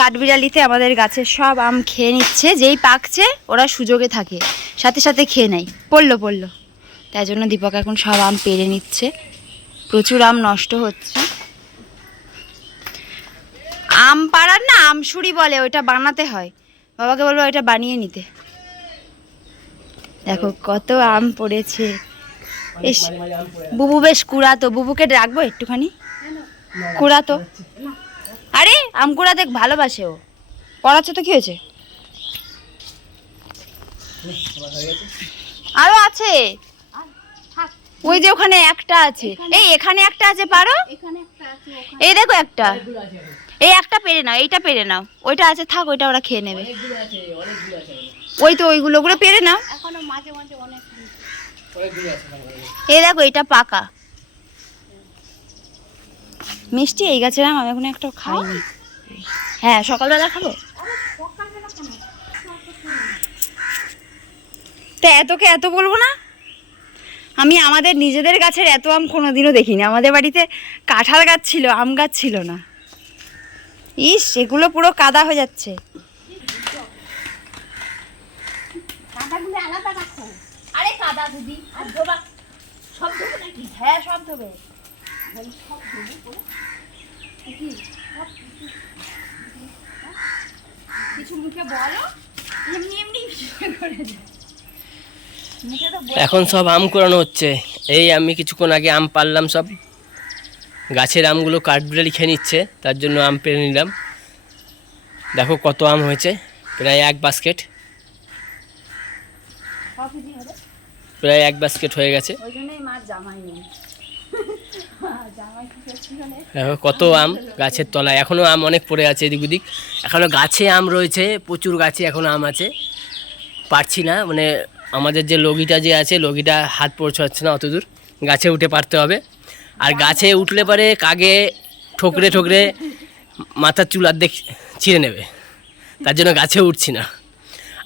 কাঠবিড়ালিতে আমাদের গাছের সব আম খেয়ে নিচ্ছে, যেই পাকছে ওরা সুযোগে থাকে, সাথে সাথে খেয়ে নেয়। পড়ল পড়ল। তাই জন্য দীপক এখন সব আম পেরে নিচ্ছে। প্রচুর আম নষ্ট হচ্ছে। আম পাড়ার না আমসুরি বলে, ওইটা বানাতে হয়। বাবাকে বলব ওইটা বানিয়ে নিতে। দেখো কত আম পড়েছে। বুবু বেশ কুড়াতো। বুবুকে রাখব একটুখানি? কুড়াতো? আরে আম দেখ ভালোবাসে ও। পড়াচ্ছে তো কি হয়েছে? আরও আছে। ওই যে ওখানে একটা আছে। এই এখানে একটা আছে পারো? এই দেখো একটা। এই একটা পেরে নাও এইটা পেরে নাও। ওইটা আছে থাক ওইটা ওরা খেয়ে নেবে। ওই তো ওইগুলো ওগুলো পেরে নাও। এই দেখো এটা পাকা। মিষ্টি, এই গাছের আম আমি এখন একটা খাইনি হ্যাঁ সকালবেলা খাব? তা এতকে এত বলব না? আমি আমাদের নিজেদের গাছের এত আম কোনোদিনও দেখিনি। আমাদের বাড়িতে কাঁঠাল গাছ ছিল, আম গাছ ছিল না। ইস, এগুলো পুরো কাদা হয়ে যাচ্ছে। আরে কাদা দিদি, আর ধোবা। সব ধোবে নাকি? হ্যাঁ সব ধোবে। কিছু মুখে বলো এমনি এমনি করে দে। মুখে তো বল- এখন সব আম কোরানো হচ্ছে। এই আমি কিছুক্ষণ আগে আম পারলাম সব। গাছের আমগুলো কাঠবিড়ালি খেয়ে নিচ্ছে তার জন্য আম পেরে নিলাম। দেখো কত আম হয়েছে প্রায় এক বাস্কেট প্রায় এক বাস্কেট হয়ে গেছে। ওই জন্যই মার জামাই নেই জামাই কি করছিল না দেখো কত আম গাছের তলায়। এখনও আম অনেক পড়ে আছে এদিক ওদিক। এখনও গাছে আম রয়েছে প্রচুর গাছে এখনও আম আছে। পারছি না মানে আমাদের যে লগিটা যে আছে লগিটা হাত পৌঁছাচ্ছে না অত দূর গাছে উঠে পারতে হবে। আর গাছে উঠলে পরে কাগে ঠোকরে ঠোকরে মাথার চুল অর্ধেক ছিঁড়ে নেবে। তার জন্য গাছে উঠছি না।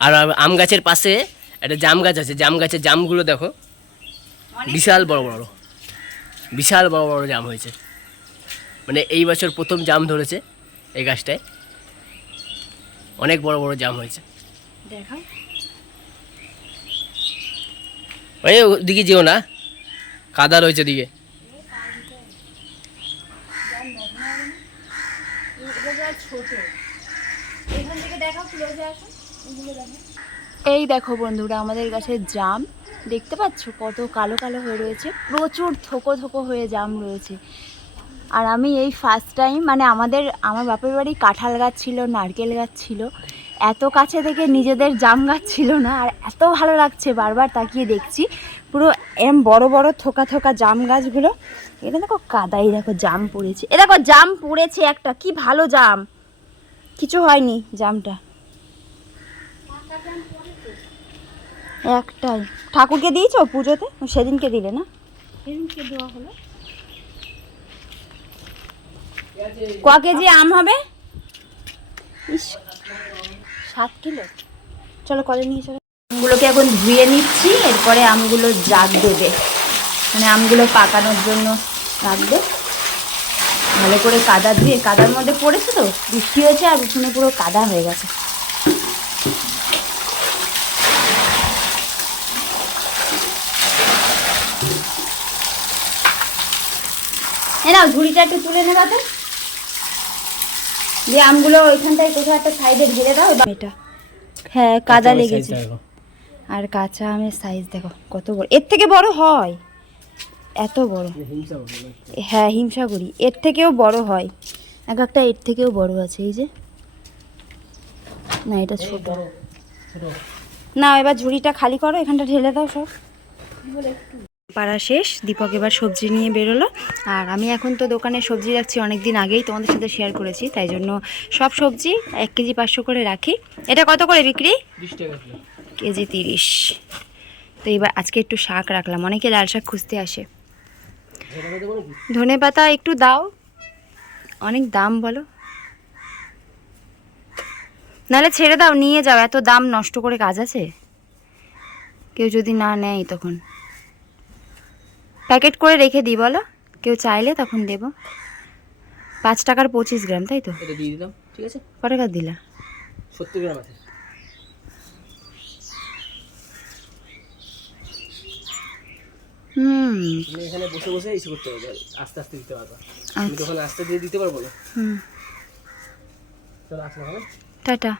আর আম গাছের পাশে একটা জাম গাছ আছে। জাম গাছের জামগুলো দেখো। বিশাল বড় বড়। বিশাল বড় বড় জাম হয়েছে মানে এই বছর প্রথম জাম ধরেছে এই গাছটায় অনেক বড় বড় জাম হয়েছে দেখাও ওই ওদিকে যেও না কাদা রয়েছে দিকে এই দেখো বন্ধুরা, আমাদের গাছের জাম। দেখতে পাচ্ছ কত কালো কালো হয়ে রয়েছে? প্রচুর থোকো থোকো হয়ে জাম রয়েছে। আর আমি এই ফার্স্ট টাইম মানে আমাদের, আমার বাপের বাড়ি কাঁঠাল গাছ ছিল, নারকেল গাছ ছিল। এত কাছে থেকে নিজেদের জাম গাছ ছিল না, আর এত ভালো লাগছে বারবার তাকিয়ে দেখছি। পুরো এম বড় বড় থোকা থোকা জাম গাছগুলো। এটা দেখো কাদাই দেখো জাম পড়েছে। এ দেখো জাম পড়েছে একটা, কি ভালো জাম। কিছু হয়নি জামটা। একটাই। ঠাকুরকে দিয়েছ পুজোতে? সেদিনকে দিলে না? সেদিনকে দেওয়া হলো। ক কেজি আম হবে? ইস সাত কিলো। চলো কলে নিয়ে চলো। আমগুলোকে এখন ধুয়ে নিচ্ছি এরপরে আমগুলো জাগ দেবে। মানে আমগুলো পাকানোর জন্য রাখবে। ভালো করে কাদা ধুয়ে কাদার মধ্যে পড়েছে তো? বৃষ্টি হয়েছে আর উঠোনে পুরো কাদা হয়ে গেছে। এ নাও ঝুড়িটা একটু তুলে নেবা তো। দিয়ে আমগুলো ওইখানটায় কোথাও একটা সাইডে ঢেলে দাও এটা। হ্যাঁ কাদা লেগেছে। আর কাঁচা আমের সাইজ দেখো কত বড়। এর থেকে বড় হয়। এত বড়। হ্যাঁ হিমসাগরি এর থেকেও বড় হয়। এক একটা এর থেকেও বড় আছে এই যে। না এটা ছোট। না এবার ঝুড়িটা খালি করো এখানটা ঢেলে দাও সব। পাড়া শেষ দীপক এবার সবজি নিয়ে বেরোলো। আর আমি এখন তো দোকানে সবজি রাখছি অনেক দিন আগেই তোমাদের সাথে শেয়ার করেছি তাই জন্য সব সবজি এক কেজি পাঁচশো করে রাখি। এটা কত করে বিক্রি? কেজি তিরিশ। তো এবার আজকে একটু শাক রাখলাম অনেকে লাল শাক খুঁজতে আসে। ধনে পাতা একটু দাও। অনেক দাম বলো। নাহলে ছেড়ে দাও নিয়ে যাও এত দাম নষ্ট করে কাজ আছে। কেউ যদি না নেয় তখন। প্যাকেট করে রেখে দিই বলো। কেউ চাইলে তখন দেব। পাঁচ টাকার পঁচিশ গ্রাম তাই তো? এটা দিয়ে দিলাম ঠিক আছে? ক টাকা দিলা? সত্তর গ্রাম আছে। হুম। এখানে বসে বসে ইসে করতে পারবে আস্তে আস্তে দিতে পারবা। আমি আচ্ছা তখন আস্তে দিয়ে দিতে পারব না হুম। চলো আসলে হবে টাটা।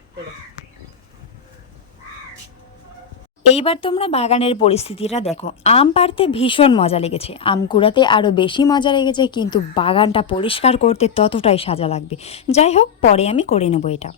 এইবার তোমরা বাগানের পরিস্থিতিটা দেখো। আম পাড়তে ভীষণ মজা লেগেছে। আম কুড়াতে আরও বেশি মজা লেগেছে, কিন্তু বাগানটা পরিষ্কার করতে ততটাই সাজা লাগবে। যাই হোক, পরে আমি করে নেব এটা।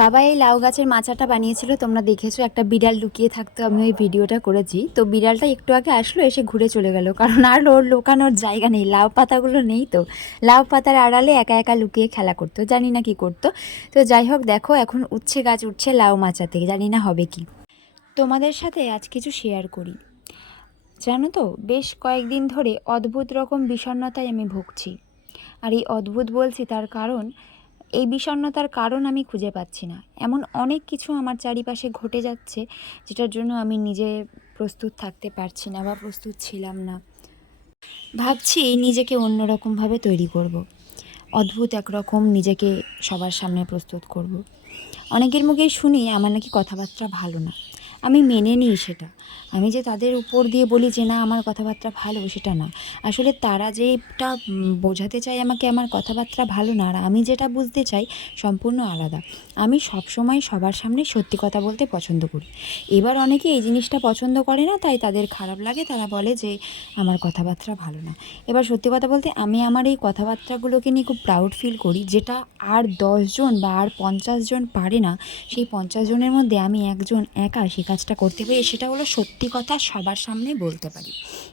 বাবা এই লাউ গাছের মাচাটা বানিয়েছিল, তোমরা দেখেছ, একটা বিড়াল লুকিয়ে থাকতো, আমি ওই ভিডিওটা করেছি। তো বিড়ালটা একটু আগে আসলো, এসে ঘুরে চলে গেল, কারণ আর ওর লোকানোর জায়গা নেই, লাউ পাতাগুলো নেই তো। লাউ পাতার আড়ালে একা একা লুকিয়ে খেলা করতো, জানি না কি করতো। তো যাই হোক, দেখো, এখন উচ্ছে গাছ উঠছে লাউ মাচা থেকে জানি না হবে কি। তোমাদের সাথে আজ কিছু শেয়ার করি। জানো তো, বেশ কয়েকদিন ধরে অদ্ভুত রকম বিষণ্ণতায় আমি ভুগছি। আর এই অদ্ভুত বলছি তার কারণ, এই বিষণ্ণতার কারণ আমি খুঁজে পাচ্ছি না। এমন অনেক কিছু আমার চারিপাশে ঘটে যাচ্ছে, যেটার জন্য আমি নিজে প্রস্তুত থাকতে পারছি না বা প্রস্তুত ছিলাম না। ভাবছি নিজেকে অন্যরকমভাবে তৈরি করব। অদ্ভুত একরকম নিজেকে সবার সামনে প্রস্তুত করব। অনেকের মুখেই শুনি, আমার নাকি কথাবার্তা ভালো না। আমি মেনে নিই সেটা। আমি যে তাদের উপর দিয়ে বলি যে, না, আমার কথাবার্তা ভালো, সেটা না। আসলে তারা যেটা বোঝাতে চায় আমাকে আমার কথাবার্তা ভালো না, আর আমি যেটা বুঝতে চাই সম্পূর্ণ আলাদা। আমি সবসময় সবার সামনে সত্যি কথা বলতে পছন্দ করি। এবার অনেকে এই জিনিসটা পছন্দ করে না, তাই তাদের খারাপ লাগে। তারা বলে যে, আমার কথাবার্তা ভালো না। এবার সত্যি কথা বলতে আমি আমার এই কথাবার্তাগুলোকে নিয়ে খুব প্রাউড ফিল করি, যেটা আর দশজন বা আর পঞ্চাশ জন পারে না, সেই পঞ্চাশ জনের মধ্যে আমি একজন একা সেই কাজটা করতে পারি, সেটা হলো সত্যি কথা সবার সামনে বলতে পারি।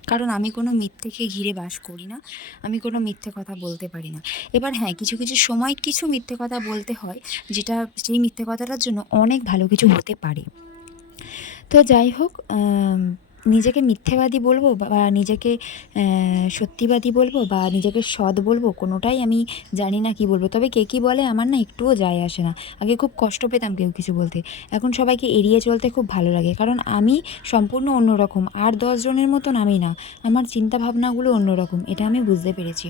কারণ আমি কোনো মিথ্যেকে ঘিরে বাস করি না, আমি কোনো মিথ্যে কথা বলতে পারি না। এবার হ্যাঁ কিছু কিছু সময় কিছু মিথ্যে কথা বলতে হয়, যেটা সেই মিথ্যে কথাটার জন্য অনেক ভালো কিছু হতে পারে। তো যাই হোক নিজেকে মিথ্যেবাদী বলব বা নিজেকে সত্যিবাদী বলব বা নিজেকে সৎ বলব, কোনোটাই আমি জানি না কি বলব। তবে কে কী বলে আমার না একটুও যায় আসে না। আগে খুব কষ্ট পেতাম কেউ কিছু বলতে। এখন সবাইকে এড়িয়ে চলতে খুব ভালো লাগে। কারণ আমি সম্পূর্ণ অন্যরকম। আর দশজনের মতন আমি না। আমার চিন্তা ভাবনাগুলো অন্যরকম। এটা আমি বুঝতে পেরেছি।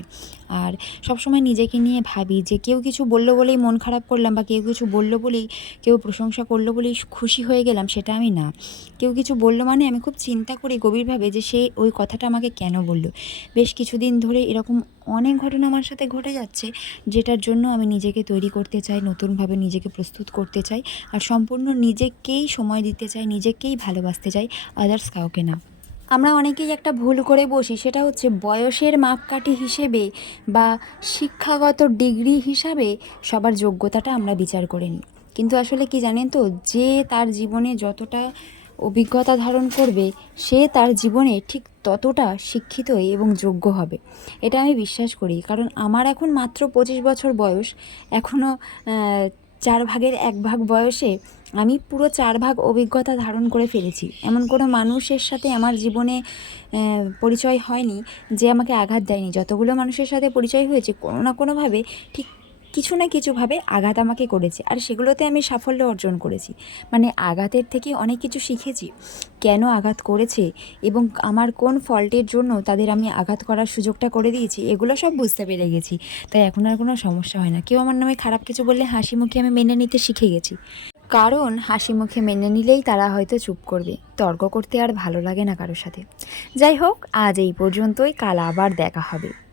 আর সবসময় নিজেকে নিয়ে ভাবি যে, কেউ কিছু বলল বলেই মন খারাপ করলাম বা কেউ কিছু বলল বলেই, কেউ প্রশংসা করল বলেই খুশি হয়ে গেলাম, সেটা আমি না। কেউ কিছু বলল মানে আমি খুব চিন্তা করি গভীরভাবে যে সে ওই কথাটা আমাকে কেন বলল। বেশ কিছুদিন ধরে এরকম অনেক ঘটনা আমার সাথে ঘটে যাচ্ছে, যেটার জন্য আমি নিজেকে তৈরি করতে চাই, নতুনভাবে নিজেকে প্রস্তুত করতে চাই, আর সম্পূর্ণ নিজেকেই সময় দিতে চাই, নিজেকেই ভালোবাসতে চাই আদার্স কাউকে না। আমরা অনেকেই একটা ভুল করে বসি, সেটা হচ্ছে বয়সের মাপকাঠি হিসেবে বা শিক্ষাগত ডিগ্রি হিসাবে সবার যোগ্যতাটা আমরা বিচার করে নিই। কিন্তু আসলে কি জানেন তো, যে তার জীবনে যতটা অভিজ্ঞতা ধারণ করবে, সে তার জীবনে ঠিক ততটা শিক্ষিত এবং যোগ্য হবে। এটা আমি বিশ্বাস করি। কারণ আমার এখন মাত্র পঁচিশ বছর বয়স। এখনও চার ভাগের এক ভাগ বয়সে আমি পুরো চার ভাগ অভিজ্ঞতা ধারণ করে ফেলেছি। এমন কোনো মানুষের সাথে আমার জীবনে পরিচয় হয়নি যে আমাকে আঘাত দেয়নি। যতগুলো মানুষের সাথে পরিচয় হয়েছে, কোনো না কোনোভাবে ঠিক কিছু না কিছুভাবে আঘাত আমাকে করেছে। আর সেগুলোতে আমি সাফল্য অর্জন করেছি। মানে আঘাতের থেকে অনেক কিছু শিখেছি। কেন আঘাত করেছে? এবং আমার কোন ফল্টের জন্য তাদের আমি আঘাত করার সুযোগটা করে দিয়েছি? এগুলো সব বুঝতে পেরে গেছি। তাই এখন আর কোনো সমস্যা হয় না। কেউ আমার নামে খারাপ কিছু বললে হাসি মুখে আমি মেনে নিতে শিখে গেছি। কারণ হাসি মুখে মেনে নিলেই তারা হয়তো চুপ করবে। তর্ক করতে আর ভালো লাগে না কারোর সাথে। যাই হোক, আজ এই পর্যন্তই। কাল আবার দেখা হবে।